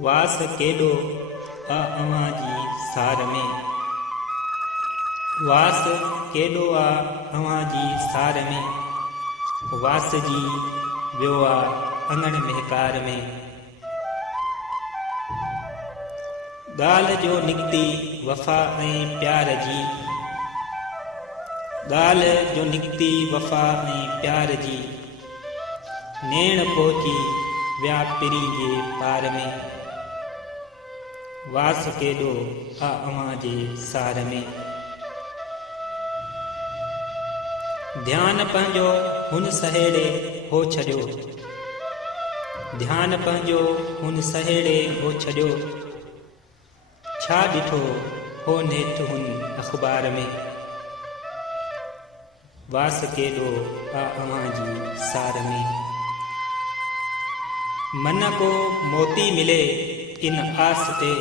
वास केॾो आ अव्हां जी सार में। वास केॾो आ अव्हां जी सार में। वास जी वियो आ अङण महकार में। ॻाल्हि जो निकिती वफ़ा ऐं प्यार जी। ॻाल्हि जो निकिती वफ़ा ऐं प्यार जी। नेण पहुची विया पिरी जे पार में। वास केॾो आ अव्हां जे सार में। ध्यानु पंहिंजो हुन सहेड़े हो छॾियो। ध्यानु पंहिंजो हुन सहेड़े हो छॾियो। छा ॾिठो हो नेठि हुन अख़बार में। वास केॾो आ अव्हां जी सार में। मन को मोती मिले इन आस ते।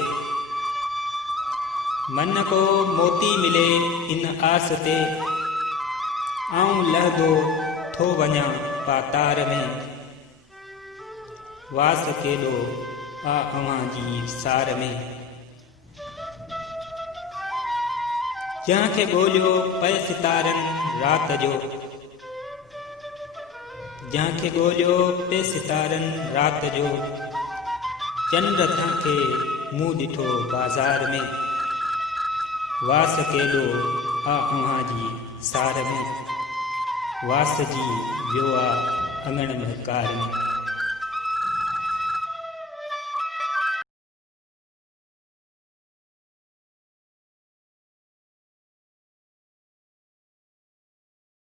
मन को मोती मिले इन आस ते। आऊं लहंदो थो वञा पातार में। वास केॾो आ अव्हां जी सार में। जंहिंखे ॻोल्हियो पए सितारनि राति जो। जंहिंखे ॻोल्हियो पे सितारनि राति जो। चंड तव्हांखे मूं ॾिठो बाज़ार में। वास केॾो आ अव्हां जी सार में। वास जी वियो आ अङण महकार में।